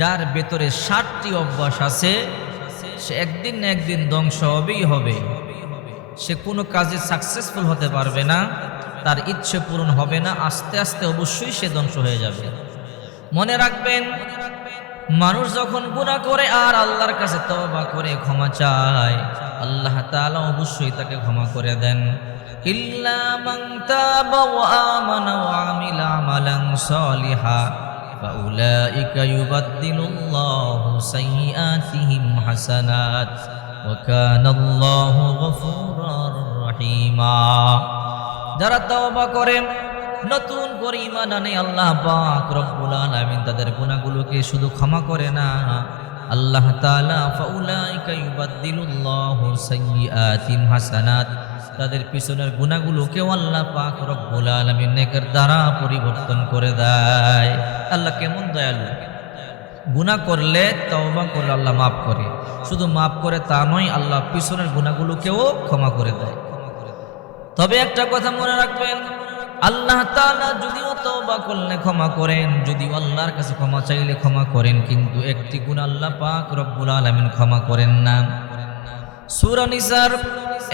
যার ভেতরে ৭টি অভ্যাস আছে সে একদিন না একদিন ধ্বংস হবেই হবে। সে কোনো কাজে সাকসেসফুল হতে পারবে না, তার ইচ্ছে পূরণ হবে না, আস্তে আস্তে অবশ্যই সে ধ্বংস হয়ে যাবে। মনে রাখবেন, মানুষ যখন গুনাহ করে আর আল্লাহর কাছে তওবা করে ক্ষমা চায়, আল্লাহ তাআলা অবশ্যই তাকে ক্ষমা করে দেন। ইল্লা মান তাবা ওয়া আমানা ওয়া আমিলা আমালান সলিহা ফাউলাইকা ইউবাদদিলুল্লাহু সাইয়্যাতিহিম হাসানাত ওয়া কানাল্লাহু গফুরুর রহিমা। যারা তওবা করে, নতুন করে ঈমান আনে, আল্লাহ পাক রব্বুল আলামিন তাদের গুনাহগুলোকে শুধু ক্ষমা করে না, আল্লাহ তাআলা ফাউলাইকা ইউবাদদিলুল্লাহু সাইয়্যাতিহিম হাসানাত, তাদের পিছনের গুনাহগুলোকেও আল্লাহ পাক রব্বুল আলামিন নেকের দ্বারা পরিবর্তন করে দেয়। আল্লাহ কেমন দয়ালু! গুনাহ করলে তওবা করলে আল্লাহ মাফ করে, শুধু মাফ করে তা নয়, আল্লাহ পিছনের গুনাহগুলোকেও ক্ষমা করে দেয়। তবে একটা কথা মনে রাখবেন, আল্লাহ তাআলা যদিও তওবা করলে ক্ষমা করেন, যদিও আল্লাহর কাছে ক্ষমা চাইলে ক্ষমা করেন, কিন্তু একটি গুনাহ আল্লাহ পাক রব্বুল আলামিন ক্ষমা করেন না। সূরা নিসার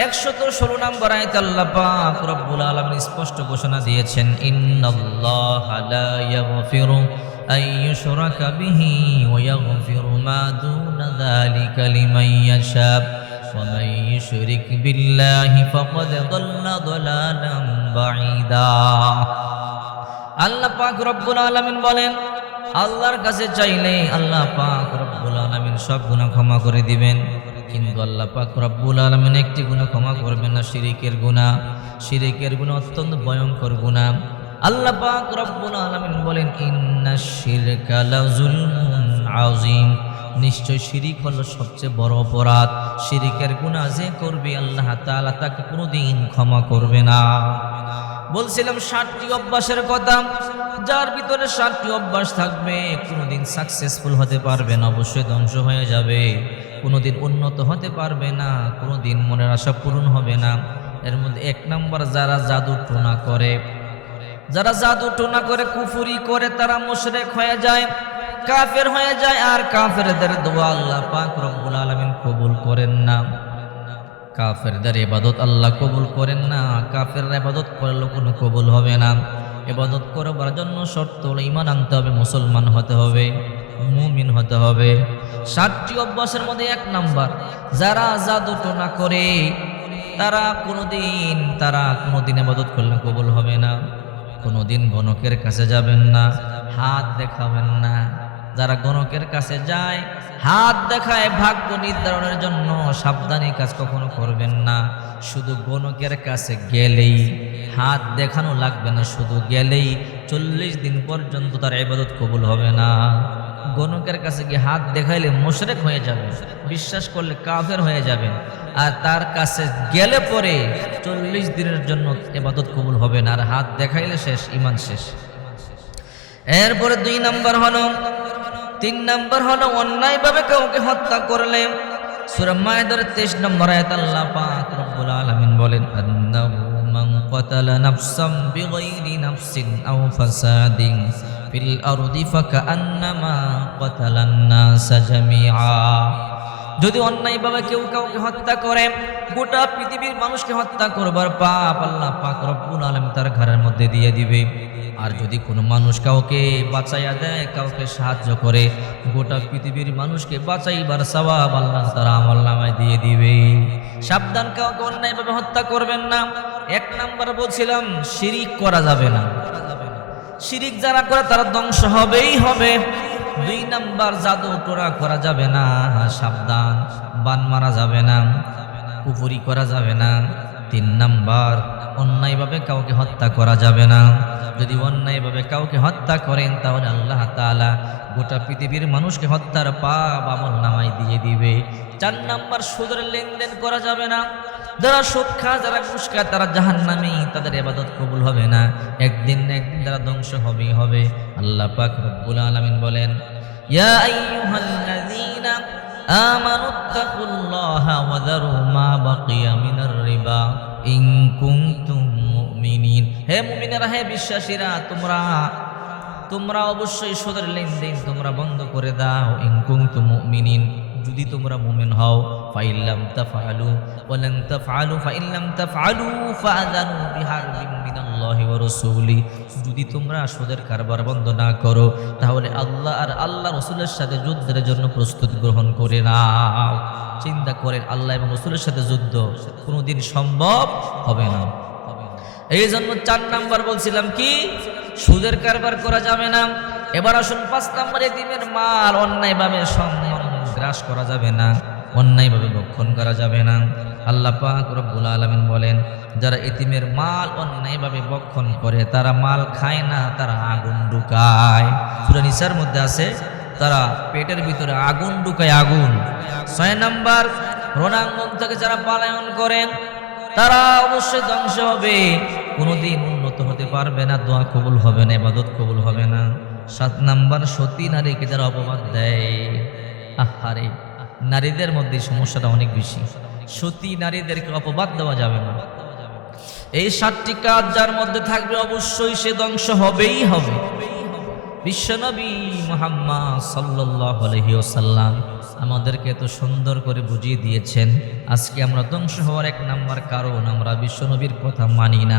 ১১৬ নম্বর আয়াতে আল্লাহ পাক রব্বুল আলামিন স্পষ্ট ঘোষণা দিয়েছেন, ইন্নাল্লাহা লা ইয়াগফিরু আন ইউশরাকা বিহি ওয়া ইয়াগফিরু মা দুনা যালিকা লিমান ইয়াশা ওয়া মান ইউশরিক বিল্লাহি ফাকাদ দাল্লা দালালান বাঈদা। আল্লাহ পাক রব্বুল আলামিন বলেন, আল্লাহর কাছে চাইলে আল্লাহ পাক রব্বুল আলামিন সব গুনাহ ক্ষমা করে দিবেন, কিন্তু আল্লাহ পাক রব্বুল আলামিন একটি গুনাহ ক্ষমা করবেন না, শিরকের গুনাহ। শিরকের গুনাহ অত্যন্ত ভয়ঙ্কর গুনাহ। আল্লাহ পাক রব্বুল আলামিন বলেন, ইন্নাশ শিরকা লাযুলমুন আযীম, নিশ্চয় শিরিক হলো সবচেয়ে বড় অপরাধ। শিরকের গুনাহ যে করবে আল্লাহ তাআলা তাকে কোনোদিন ক্ষমা করবে না। বলছিলাম ৭টি অভ্যাসের কথা, যার ভিতরে ৭টি অভ্যাস থাকবে কোনোদিন সাকসেসফুল হতে পারবে না, অবশ্যই ধ্বংস হয়ে যাবে, কোনোদিন উন্নত হতে পারবে না, কোনোদিন মনের আশা পূরণ হবে না। এর মধ্যে ১ নম্বর, যারা জাদু টোনা করে, যারা জাদু টোনা করে, কুফরি করে, তারা মুশরিক হয়ে যায়, কাফের হয়ে যায়। আর কাফেরদের দোয়া আল্লাহ পাক রব্বুল আলামিন কবুল করেন না। কাফেরদের ইবাদত আল্লাহ কবুল করেন না। কাফেররা ইবাদত করলে কোনো কবুল হবে না। ইবাদত করবার জন্য শর্ত হলো ঈমান আনতে হবে, মুসলমান হতে হবে, মুমিন হতে হবে। ৭টি অভ্যাসের মধ্যে ১ নাম্বার, যারা জাদু টোনা করে তারা কোনোদিন ইবাদত করলে কবুল হবে না। কোনোদিন গণকের কাছে যাবেন না, হাত দেখাবেন না। যারা গণকের কাছে যায়, হাত দেখায় ভাগ্য নির্ধারণের জন্য, সাবধানী কাজ কখনো করবেন না। শুধু গণকের কাছে গেলেই, হাত দেখানো লাগবে না, শুধু গেলেই ৪০ দিন পর্যন্ত তার ইবাদত কবুল হবে না। গণকের কাছে গিয়ে হাত দেখাইলে মুশরিক হয়ে যাবে, বিশ্বাস করলে কাফের হয়ে যাবেন। আর তার কাছে গেলে পরে ৪০ দিনের জন্য ইবাদত কবুল হবে না, আর হাত দেখাইলে শেষ, ঈমান শেষ। এরপরে ২ নাম্বার হলো, ৩ নাম্বার হলো অন্যায়ভাবে কাউকে হত্যা করলে। সূরা মায়েদার ২৩ নম্বর আয়াত আল্লাহ পাক রব্বুল আলামিন বলেন, আন্নাহু মান কাতালা নাফসান বিগাইরি নাফসিন আও ফাসাদিন ফিল আরদি ফাকান্নামা কাতালান নাসা জামিআ। যদি অন্যায়ভাবে কেউ কাউকে হত্যা করে, গোটা পৃথিবীর মানুষকে হত্যা করবার পাপ আল্লাহ পাক রব্বুল আলামিন তার ঘরের মধ্যে দিয়ে দিবে। আর যদি কোনো মানুষ কাউকে বাঁচাইয়া দেয়, কাউকে সাহায্য করে, গোটা পৃথিবীর মানুষকে বাঁচাইবার সওয়াব আল্লাহ তাআলা আমলনামায় দিয়ে দিবে। সাবধান, কাউকে অন্যায়ভাবে হত্যা করবেন না। ১ নাম্বার বলছিলাম, শিরিক করা যাবে না। শিরিক যারা করে তারা ধ্বংস হবেই হবে। ২ নাম্বার, জাদু টোনা করা যাবে না, সাবধান, বান মারা যাবে না, কুফরি করা যাবে না। ৩ নাম্বার, অন্যায়ভাবে কাউকে হত্যা করা যাবে না। যদি অন্যায়ভাবে কাউকে হত্যা করেন তাহলে আল্লাহ তাআলা গোটা পৃথিবীর মানুষকে হত্যার পাপ আমলনামায় দিয়ে দিবে। ৪ নাম্বার, সুদের লেনদেন করা যাবে না। যারা সুদ খায়, যারা ঘুষ খায়, তারা জাহান্নামী, তাদের ইবাদত কবুল হবে না, একদিন না একদিন তারা ধ্বংস হবেই হবে। আল্লাহ পাক রব্বুল আলামিন বলেন, ইয়া আইয়ুহাল্লাযীনা আমানুত্তাকুল্লাহা ওয়া যারু মা বাকিয়া মিনার রিবা ইন কুনতুম মুমিনিন। হে মুমিনেরা, হে বিশ্বাসীরা, তোমরা তোমরা অবশ্যই সুদের লেনদেন তোমরা বন্ধ করে দাও, ইন কুনতুম মুমিনিন, যদি তোমরা মুমিন হও। ফাইল্লাম তাফআলু ওয়ালান তাফআলু ফাইল্লাম তাফআলু ফাআযানু বিহারবিন মিনাল্লাহি ওয়া রাসূলি, যদি তোমরা সুদের কারবার বন্ধ না করো তাহলে আল্লাহ আর আল্লাহ রাসূলের সাথে যুদ্ধের জন্য প্রস্তুতি গ্রহণ করে নাও। চিন্তা করেন, আল্লাহ এবং রাসূলের সাথে যুদ্ধ কোনোদিন সম্ভব হবে না। এই জন্য 4 নাম্বার বলছিলাম কি, সুদের কারবার করা যাবে না। এবার আসুন 5 নাম্বার, এতিমের মাল অন্যায়ভাবে গ্রাস করা যাবে না, অন্যায়ভাবে ভক্ষণ করা যাবে না। আল্লাহ পাক রব্বুল আলামিন বলেন, যারা এতিমের মাল অন্যায়ভাবে ভক্ষণ করে তারা মাল খায় না, তারা আগুন ঢুকায়। সূরা নিসার মধ্যে আছে, তারা পেটের ভিতরে আগুন ঢুকায়, আগুন। 6 নাম্বার, রণাঙ্গন থেকে যারা পলায়ন করেন তারা অবশ্যই ধ্বংস হবে, কোনোদিন উন্নত হতে পারবে না, দোয়া কবুল হবে না, ইবাদত কবুল হবে না। 7 নাম্বার, সতী নারীকে যারা অপবাদ দেয়, আহারে নারীদের মধ্যে সমস্যাটা অনেক বেশি, সতী নারীদেরকে অপবাদ দেওয়া যাবে না। এই 7টি কাজ যার মধ্যে থাকবে অবশ্যই সে ধ্বংস হবেই হবে। বিশ্বনবী মুহাম্মদ সাল্লাল্লাহু আলাইহি ওয়াসাল্লাম আমাদেরকে এত সুন্দর করে বুঝিয়ে দিয়েছেন। আজকে আমরা ধ্বংস হওয়ার 1 নাম্বার কারণ, আমরা বিশ্বনবীর কথা মানি না,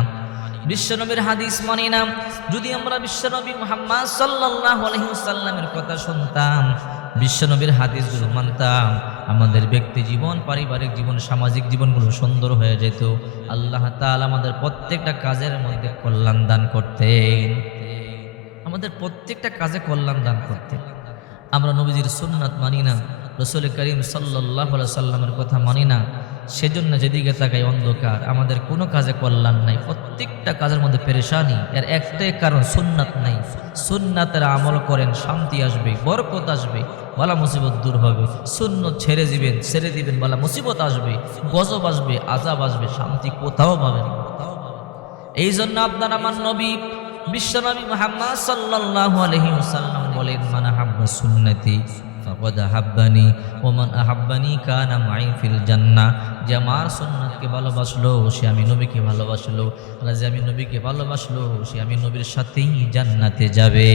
বিশ্বনবীর হাদিস মানি না। যদি আমরা বিশ্বনবী মুহাম্মদ সাল্লাল্লাহু আলাইহি ওয়াসাল্লামের কথা শুনতাম, বিশ্বনবীর হাদিসগুলো মানতাম, আমাদের ব্যক্তি জীবন, পারিবারিক জীবন, সামাজিক জীবনগুলো সুন্দর হয়ে যেত। আল্লাহ তাআলা আমাদের প্রত্যেকটা কাজের মধ্যে কল্যাণ দান করতেন, আমাদের প্রত্যেকটা কাজে কল্যাণ দান করতেন। আমরা নবীজির সুন্নাত মানি না, রাসূল করিম সাল্লাল্লাহু আলাইহি সাল্লামের কথা মানি না, সেজন্য যেদিকে তাকাই অন্ধকার, আমাদের কোনো কাজে কল্যাণ নাই, প্রত্যেকটা কাজের মধ্যে পেরেশানি। এর একটাই কারণ, সুন্নাত নাই। সুন্নাতের আমল করেন, শান্তি আসবে, বরকত আসবে, বালা মুসিবত দূর হবে। সুন্নত ছেড়ে দিবেন বালা মুসিবত আসবে, গজব আসবে, আযাব আসবে, শান্তি কোথাও পাবেন না। এই জন্য আপনার আমার নবী বিশ্বনবী মুহাম্মদ সাল্লাল্লাহু আলাইহি ওয়াসাল্লাম বলেন, মান আহাব্বা সুন্নতি ফাকাদ আহাব্বানি ওয়া মান আহাব্বানি কানা মাই ফিল জান্নাহ, যে আমার সুন্নাতকে ভালোবাসলো সে আমি নবীকে ভালোবাসলো, আর যে আমি নবীকে ভালোবাসলো সে আমি নবীর সাথেই জান্নাতে যাবে।